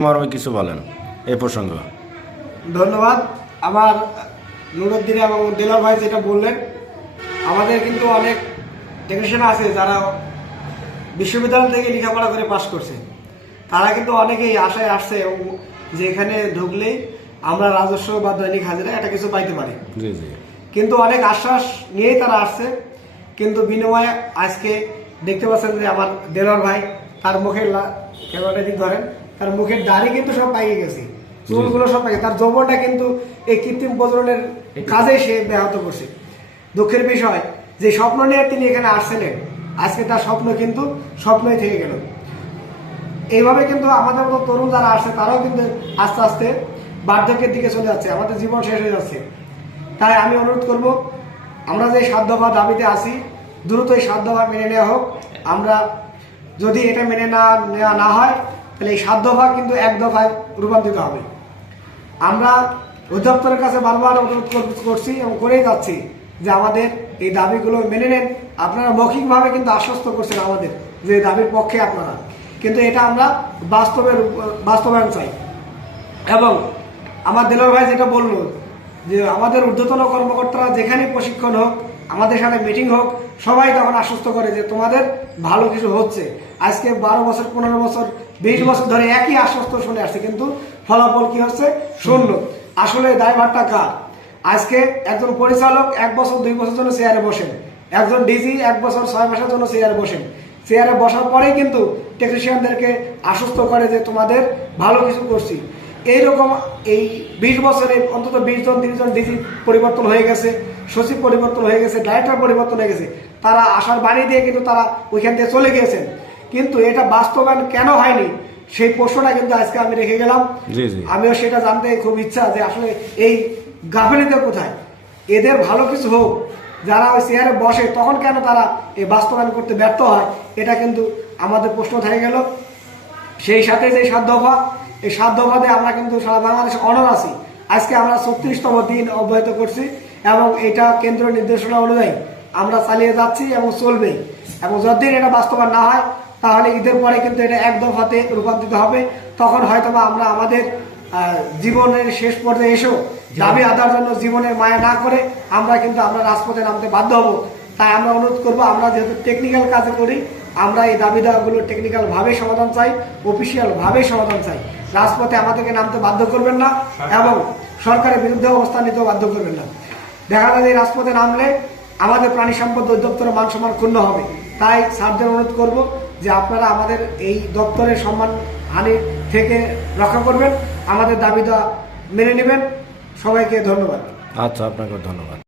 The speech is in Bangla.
আমারও কিছু বলেন এই প্রসঙ্গ। ধন্যবাদ। আমার নুরুদ্দিন এবং দেলার ভাই যেটা বললেন, আমাদের কিন্তু অনেক টেকনিশিয়ান আছে যারা বিশ্ববিদ্যালয় থেকে লেখাপড়া করে পাশ করছে। তারা কিন্তু অনেকেই আশায় আসছে যে এখানে ঢুকলেই আমরা রাজস্ব বা দৈনিক হাজিরা এটা কিছু পাইতে পারি। জি জি। কিন্তু অনেক আশ্বাস নিয়েই তারা আসছে, কিন্তু বিনিময়ে আজকে দেখতে পাচ্ছেন যে আমার দেলার ভাই তার মুখের ক্যামেরাটা দিক ধরেন, তার মুখের দাড়ি কিন্তু সব পাইয়ে গেছে, চুলগুলো সব পাইয়ে, তার যৌবনটা কিন্তু এই কৃত্রিম প্রজননের কাজে সে ব্যাহত করছে। দুঃখের বিষয় যে স্বপ্ন নিয়ে তিনি এখানে আসছিলেন, আজকে তার স্বপ্ন কিন্তু স্বপ্নই থেকে গেল। এইভাবে কিন্তু আমাদের মতো তরুণ যারা আসছে তারাও কিন্তু আস্তে আস্তে বার্ধক্যের দিকে চলে যাচ্ছে, আমাদের জীবন শেষ হয়ে যাচ্ছে। তাই আমি অনুরোধ করব, আমরা যে 7 দফা দাবিতে আছি দ্রুত এই 7 দফা মেনে নেওয়া হোক। আমরা যদি এটা মেনে নেওয়া না হয় তাহলে এই 7 দফা কিন্তু 1 দফায় রূপান্তরিত হবে। আমরা অধিদপ্তরের কাছে বারবার অনুরোধ করছি এবং করেই যাচ্ছি যে আমাদের এই দাবিগুলো মেনে নেন। আপনারা মৌখিকভাবে কিন্তু আশ্বস্ত করছেন আমাদের যে দাবির পক্ষে আপনারা, কিন্তু এটা আমরা বাস্তবায়ন চাই। এবং আমার দেলোয়ার ভাই যেটা বললো যে আমাদের ঊর্ধ্বতন কর্মকর্তারা যেখানে প্রশিক্ষণ হোক, আমাদের সাথে মিটিং হোক, সবাই তখন আশ্বস্ত করে যে তোমাদের ভালো কিছু হচ্ছে। আজকে 12 বছর 15 বছর 20 বছর ধরে একই আশ্বস্ত শুনে আসছে, কিন্তু ফলাফল কি হচ্ছে? শূন্য। আসলে দায়ভারটা কার? আজকে একজন পরিচালক 1 বছর 2 বছর জন্য চেয়ারে বসেন, একজন ডিজি 1 বছর 6 মাসের জন্য চেয়ারে বসেন। চেয়ারে বসার পরেই কিন্তু টেকনিশিয়ানদেরকে আশ্বস্ত করে যে তোমাদের ভালো কিছু করছি। এইরকম এই 20 বছরে অন্তত 20 জন 30 জন ডিজি পরিবর্তন হয়ে গেছে, সচিব পরিবর্তন হয়ে গেছে, ডাইরেক্টর পরিবর্তন হয়ে গেছে। তারা আশার বাণী দিয়ে কিন্তু তারা ওইখান থেকে চলে গিয়েছেন, কিন্তু এটা বাস্তবায়ন কেন হয়নি সেই প্রশ্নটা কিন্তু আজকে আমি রেখে গেলাম। আমিও সেটা জানতে খুব ইচ্ছা যে আসলে এই গাফিলতি কোথায়, এদের ভালো কিছু হোক। যারা ওই চেয়ারে বসে তখন কেন তারা এই বাস্তবায়ন করতে ব্যর্থ হয়, এটা কিন্তু আমাদের প্রশ্ন থেকে গেল। সেই সাথে যে 7 দফা, এই 7 দফাতে আমরা কিন্তু সারা বাংলাদেশে অনর আছি। আজকে আমরা 36তম দিন অব্যাহত করছি এবং এটা কেন্দ্রীয় নির্দেশনা অনুযায়ী আমরা চালিয়ে যাচ্ছি এবং চলবে। এবং যতদিন এটা বাস্তবায়ন না হয় তাহলে ঈদের পরে কিন্তু এটা 1 দফাতে রূপান্তরিত হবে। তখন হয়তো আমরা আমাদের জীবনের শেষ পর্যায়ে এসেও দাবি আদায়ের জন্য জীবনের মায়া না করে আমরা রাজপথে নামতে বাধ্য হব। তাই আমরা অনুরোধ করবো, আমরা যেহেতু টেকনিক্যাল কাজে করি, আমরা এই দাবি দাওয়াগুলো টেকনিক্যাল ভাবে সমাধান চাই, অফিসিয়াল ভাবে সমাধান চাই। রাজপথে আমাদেরকে নামতে বাধ্য করবেন না এবং সরকারের বিরুদ্ধে অবস্থান নিতেও বাধ্য করবেন না। দেখা যায় এই রাজপথে নামলে আমাদের প্রাণী সম্পদ অধিদপ্তরের মান সম্মান ক্ষুণ্ণ হবে। তাই স্যারদের অনুরোধ করব যে আপনারা আমাদের এই দপ্তরের সম্মান হানি থেকে রক্ষা করবেন, আমাদের দাবি দেওয়া মেনে নেবেন। সবাইকে ধন্যবাদ। আচ্ছা, আপনাকে ধন্যবাদ।